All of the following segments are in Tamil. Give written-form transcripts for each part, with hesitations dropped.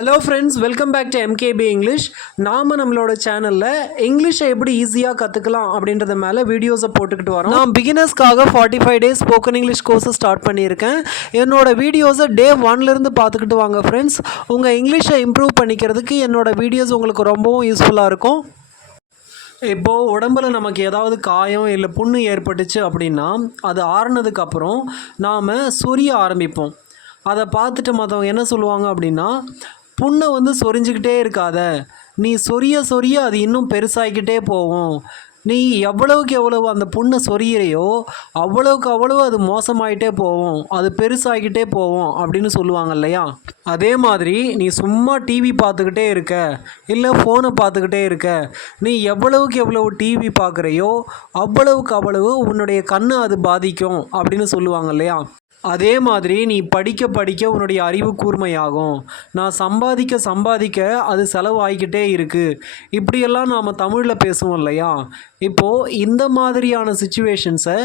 Hello friends, welcome back to MKP English. நாம் நம்மளோட சேனலில் இங்கிலீஷை எப்படி ஈஸியாக கற்றுக்கலாம் அப்படின்றத மேலே வீடியோஸை போட்டுக்கிட்டு வரோம். நான் பிகினர்ஸ்க்காக 45 டேஸ் ஸ்போக்கன் இங்கிலீஷ் கோர்ஸை ஸ்டார்ட் பண்ணியிருக்கேன். என்னோட வீடியோஸை டே 1லேருந்து பார்த்துக்கிட்டு வாங்க ஃப்ரெண்ட்ஸ். உங்கள் இங்கிலீஷை இம்ப்ரூவ் பண்ணிக்கிறதுக்கு என்னோடய வீடியோஸ் உங்களுக்கு ரொம்பவும் யூஸ்ஃபுல்லாக இருக்கும். இப்போது உடம்பில் நமக்கு ஏதாவது காயம் இல்லை புண்ணு ஏற்பட்டுச்சு அப்படின்னா அது ஆறுனதுக்கப்புறம் நாம் சொரிய ஆரம்பிப்போம். அதை பார்த்துட்டு மற்றவங்க என்ன சொல்லுவாங்க அப்படின்னா, புண்ணை சொரிஞ்சிக்கிட்டே இருக்காத, நீ சொரிய சொரிய அது இன்னும் பெருசாகிக்கிட்டே போகும், நீ எவ்வளவுக்கு எவ்வளவு அந்த புண்ணை சொரியறையோ அவ்வளவுக்கு அவ்வளவு அது மோசமாயிட்டே போகும், அது பெருசாகிக்கிட்டே போகும் அப்படின்னு சொல்லுவாங்க இல்லையா. அதே மாதிரி நீ சும்மா டிவி பார்த்துக்கிட்டே இருக்க இல்லை ஃபோனை பார்த்துக்கிட்டே இருக்க, நீ எவ்வளவுக்கு எவ்வளவு டிவி பார்க்குறையோ அவ்வளவுக்கு அவ்வளவு உன்னுடைய கண்ணு அது பாதிக்கும் அப்படின்னு சொல்லுவாங்க இல்லையா. அதே மாதிரி நீ படிக்க படிக்க உன்னுடைய அறிவு கூர்மையாகும், நான் சம்பாதிக்க சம்பாதிக்க அது செலவாகிக்கிட்டே இருக்குது, இப்படியெல்லாம் நாம் தமிழில் பேசுவோம் இல்லையா. இப்போது இந்த மாதிரியான சிச்சுவேஷன்ஸை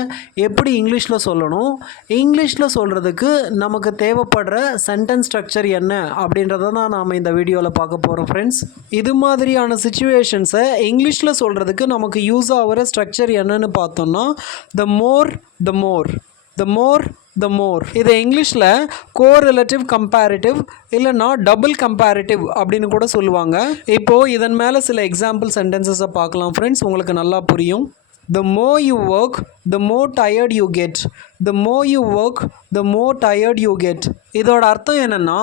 எப்படி இங்கிலீஷில் சொல்லணும், இங்கிலீஷில் சொல்கிறதுக்கு நமக்கு தேவைப்படுற சென்டென்ஸ் ஸ்ட்ரக்சர் என்ன அப்படின்றத தான் நாம் இந்த வீடியோவில் பார்க்க போகிறோம் ஃப்ரெண்ட்ஸ். இது மாதிரியான சிச்சுவேஷன்ஸை இங்கிலீஷில் சொல்கிறதுக்கு நமக்கு யூஸ் ஆகிற ஸ்ட்ரக்சர் என்னன்னு பார்த்தோம்னா, த மோர் த மோர், த மோர் த மோர். இதை இங்கிலீஷில் கோரிலேட்டிவ் கம்பேரிட்டிவ் இல்லைன்னா டபுள் கம்பேரிட்டிவ் அப்படின்னு கூட சொல்லுவாங்க. இப்போது இதன் மேலே சில எக்ஸாம்பிள் சென்டென்சஸை பார்க்கலாம் ஃப்ரெண்ட்ஸ், உங்களுக்கு நல்லா புரியும். The more you work, the more tired you get. The more you work, the more tired you get. இதோட அர்த்தம் என்னென்னா,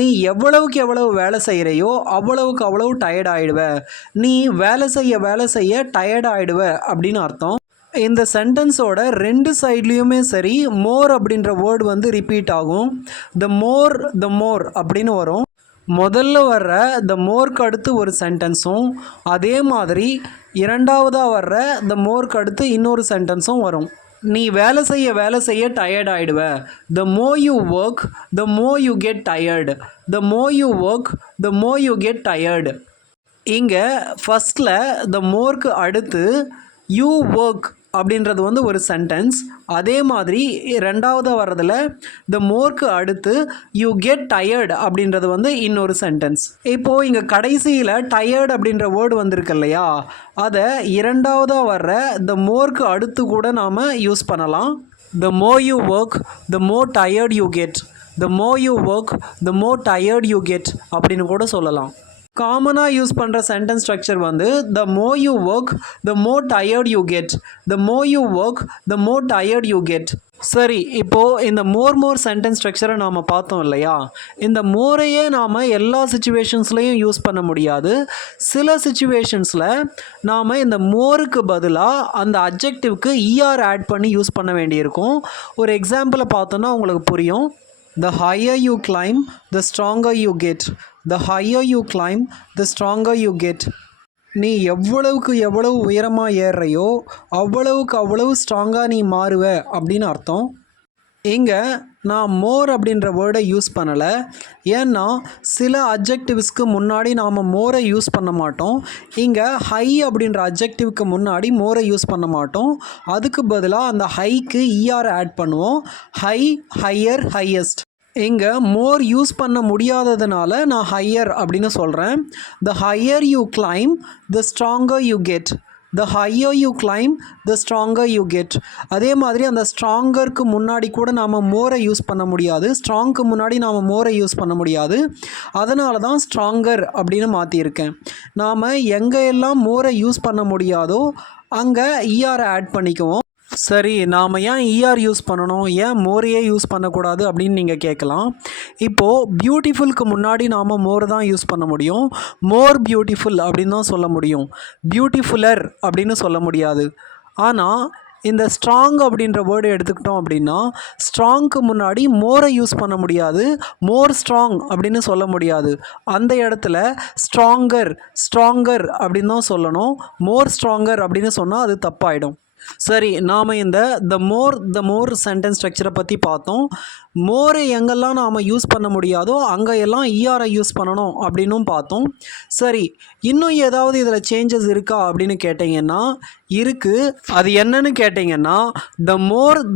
நீ எவ்வளவுக்கு எவ்வளவு வேலை செய்கிறையோ அவ்வளவுக்கு அவ்வளவு டயர்ட் ஆகிடுவ, நீ வேலை செய்ய டயர்ட் ஆகிடுவ அப்படின்னு அர்த்தம். இந்த சென்டென்ஸோட ரெண்டு சைட்லேயுமே சரி மோர் அப்படின்ற வேர்டு ரிப்பீட் ஆகும். த மோர் அப்படின்னு வரும். முதல்ல வர்ற த மோர்க்கு அடுத்து ஒரு சென்டென்ஸும், அதே மாதிரி இரண்டாவதாக வர்ற த மோர்க்கு அடுத்து இன்னொரு சென்டென்ஸும் வரும். நீ வேலை செய்ய டயர்ட் ஆகிடுவ. The more you work the more you get tired. The more you work the more you get tired. இங்கே ஃபஸ்ட்டில் த மோர்க்கு அடுத்து யூ ஒர்க் அப்படின்றது ஒரு சென்டென்ஸ். அதே மாதிரி ரெண்டாவது வர்றதில் த மோர்க்கு அடுத்து யூ கெட் டயர்டு அப்படின்றது இன்னொரு சென்டென்ஸ். இப்போது இங்கே கடைசியில் டயர்டு அப்படின்ற வேர்டு வந்திருக்கு இல்லையா, அதை இரண்டாவதாக வர்ற த மோர்க்கு அடுத்து கூட நாம் யூஸ் பண்ணலாம். The more you work the more tired you get. The more you work the more tired you get அப்படின்னு கூட சொல்லலாம். காமனாக யூஸ் பண்ணுற sentence structure the more you work the more tired you get. The more you work the more tired you get. சரி, இப்போது இந்த மோர் சென்டென்ஸ் ஸ்ட்ரக்சரை நாம் பார்த்தோம் இல்லையா. இந்த மோரையே நாம் எல்லா சிச்சுவேஷன்ஸ்லையும் யூஸ் பண்ண முடியாது. சில சிச்சுவேஷன்ஸில் நாம் இந்த மோருக்கு பதிலாக அந்த அட்ஜெக்டிவ்க்கு இஆர் ஆட் பண்ணி யூஸ் பண்ண வேண்டியிருக்கும். ஒரு எக்ஸாம்பிளை பார்த்தோன்னா உங்களுக்கு புரியும். The higher you climb, the stronger you get. The higher you climb, the stronger you get. நீ எவ்வளவுக்கு எவ்வளவு உயரமாக ஏறுறையோ அவ்வளவுக்கு அவ்வளவு ஸ்ட்ராங்காக நீ மாறுவ அப்படின்னு அர்த்தம். இங்கே நான் மோர் அப்படின்ற வேர்டை யூஸ் பண்ணலை, ஏன்னா சில அட்ஜெக்டிவ்ஸ்க்கு முன்னாடி நாம் மோரை யூஸ் பண்ண மாட்டோம். இங்கே ஹை அப்படின்ற அட்ஜெக்டிவ்க்கு முன்னாடி மோரை யூஸ் பண்ண மாட்டோம். அதுக்கு பதிலாக அந்த ஹைக்கு இஆர் ஆட் பண்ணுவோம். High, higher, highest. இங்கே மோர் யூஸ் பண்ண முடியாததுனால நான் ஹையர் அப்படின்னு சொல்கிறேன். The higher you claim the stronger you get. The higher you claim the stronger you get. அதே மாதிரி அந்த ஸ்ட்ராங்கருக்கு முன்னாடி கூட நாம் மோரை யூஸ் பண்ண முடியாது, ஸ்ட்ராங்க்கு முன்னாடி நாம் மோரை யூஸ் பண்ண முடியாது. அதனால தான் ஸ்ட்ராங்கர் அப்படின்னு மாற்றியிருக்கேன். நாம் எங்கே எல்லாம் மோரை யூஸ் பண்ண முடியாதோ அங்கே இஆரை ஆட் பண்ணிக்குவோம். சரி, நாம் ஏன் இஆர் யூஸ் பண்ணணும், ஏன் மோரையே யூஸ் பண்ணக்கூடாது அப்படின்னு நீங்கள் கேட்கலாம். இப்போது பியூட்டிஃபுல்க்கு முன்னாடி நாம் மோர் தான் யூஸ் பண்ண முடியும். மோர் பியூட்டிஃபுல் அப்படின்னு தான் சொல்ல முடியும், பியூட்டிஃபுல்லர் அப்படின்னு சொல்ல முடியாது. ஆனால் இந்த ஸ்ட்ராங் அப்படின்ற வேர்டு எடுத்துக்கிட்டோம் அப்படின்னா ஸ்ட்ராங்க்கு முன்னாடி மோரை யூஸ் பண்ண முடியாது, மோர் ஸ்ட்ராங் அப்படின்னு சொல்ல முடியாது. அந்த இடத்துல ஸ்ட்ராங்கர் அப்படின்னு தான் சொல்லணும். மோர் ஸ்ட்ராங்கர் அப்படின்னு சொன்னால் அது தப்பாயிடும். சரி, நாம் இந்த த மோர் சென்டென்ஸ் ஸ்ட்ரக்சரை பற்றி பார்த்தோம். மோரை எங்கெல்லாம் நாம் யூஸ் பண்ண முடியாதோ அங்கே எல்லாம் இஆரை யூஸ் பண்ணணும் அப்படின்னும் பார்த்தோம். சரி, இன்னும் ஏதாவது இதில் சேஞ்சஸ் இருக்கா அப்படின்னு கேட்டிங்கன்னா இருக்குது. அது என்னன்னு கேட்டிங்கன்னா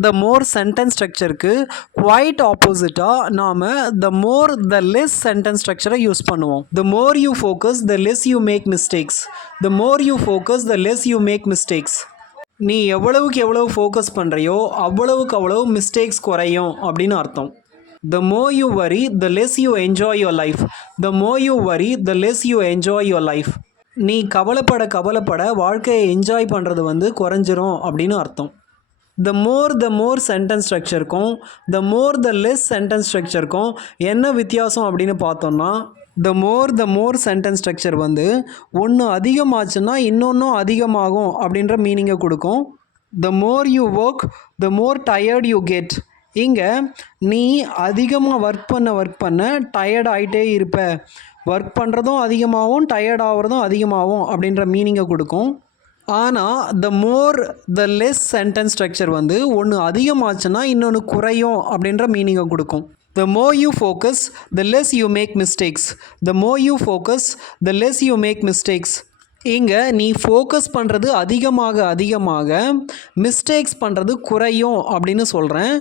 த மோர் சென்டென்ஸ் ஸ்ட்ரக்சருக்கு குவைட் ஆப்போசிட்டாக நாம் த லெஸ் சென்டென்ஸ் ஸ்ட்ரக்சரை யூஸ் பண்ணுவோம். The more you focus the less you make mistakes. The more you focus the less you make mistakes. நீ எவ்வளவுக்கு எவ்வளவு ஃபோக்கஸ் பண்ணுறியோ அவ்வளவுக்கு அவ்வளவு மிஸ்டேக்ஸ் குறையும் அப்படின்னு அர்த்தம். த மோர் யூ வரி த less you enjoy your life. The more you வரி த less you enjoy your life. நீ கவலைப்பட வாழ்க்கையை என்ஜாய் பண்ணுறது குறைஞ்சிரும் அப்படின்னு அர்த்தம். த மோர் சென்டென்ஸ் ஸ்ட்ரக்சருக்கும் த லெஸ் சென்டென்ஸ் ஸ்ட்ரக்சருக்கும் என்ன வித்தியாசம் அப்படின்னு பார்த்தோம்னா த மோர் சென்டென்ஸ் ஸ்ட்ரக்சர் ஒன்று அதிகமாச்சுன்னா இன்னொன்றும் அதிகமாகும் அப்படின்ற மீனிங்கை கொடுக்கும். The more you work the more tired you get. இங்கே நீ அதிகமாக ஒர்க் பண்ண டயர்ட் ஆகிட்டே இருப்ப. ஒர்க் பண்ணுறதும் அதிகமாகவும் டயர்ட் ஆகிறதும் அதிகமாகும் அப்படின்ற மீனிங்கை கொடுக்கும். ஆனால் த லெஸ் சென்டென்ஸ் ஸ்ட்ரக்சர் ஒன்று அதிகமாச்சுன்னா இன்னொன்று குறையும் அப்படின்ற மீனிங்கை கொடுக்கும். The more you focus, the less you make mistakes. The more you focus, the less you make mistakes. இங்கே நீ ஃபோக்கஸ் பண்ணுறது அதிகமாக மிஸ்டேக்ஸ் பண்ணுறது குறையும் அப்படின்னு சொல்கிறேன்.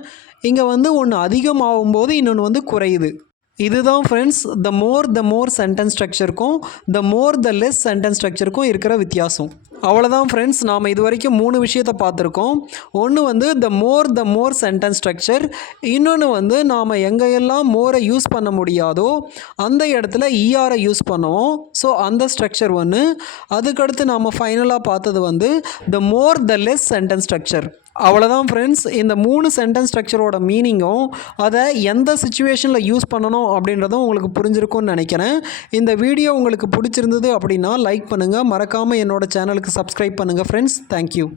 இங்கே ஒன்று அதிகமாகும் போது இன்னொன்று குறையுது. இதுதான் ஃப்ரெண்ட்ஸ் த மோர் சென்டென்ஸ் ஸ்ட்ரக்சருக்கும் த லெஸ் சென்டென்ஸ் ஸ்ட்ரக்சருக்கும் இருக்கிற வித்தியாசம். அவ்வளோதான் ஃப்ரெண்ட்ஸ், நாம் இது வரைக்கும் 3 விஷயத்தை பார்த்துருக்கோம். ஒன்று த மோர் சென்டென்ஸ் ஸ்ட்ரக்சர். இன்னொன்று நாம் எங்கெல்லாம் மோரை யூஸ் பண்ண முடியாதோ அந்த இடத்துல இஆரை யூஸ் பண்ணுவோம். ஸோ அந்த ஸ்ட்ரக்சர் அதுக்கடுத்து நாம் ஃபைனலாக பார்த்தது த லெஸ் சென்டென்ஸ் ஸ்ட்ரக்சர். அவ்வளோதான் ஃப்ரெண்ட்ஸ், இந்த 3 சென்டென்ஸ் ஸ்ட்ரக்சரோட மீனிங்கும் அதை எந்த சிச்சுவேஷனில் யூஸ் பண்ணணும் அப்படின்றதும் உங்களுக்கு புரிஞ்சிருக்கும்னு நினைக்கிறேன். இந்த வீடியோ உங்களுக்கு பிடிச்சிருந்தது அப்படின்னா லைக் பண்ணுங்கள். மறக்காமல் என்னோட சேனலுக்கு சப்ஸ்கிரைப் பண்ணுங்கள் ஃப்ரெண்ட்ஸ். தேங்க்யூ.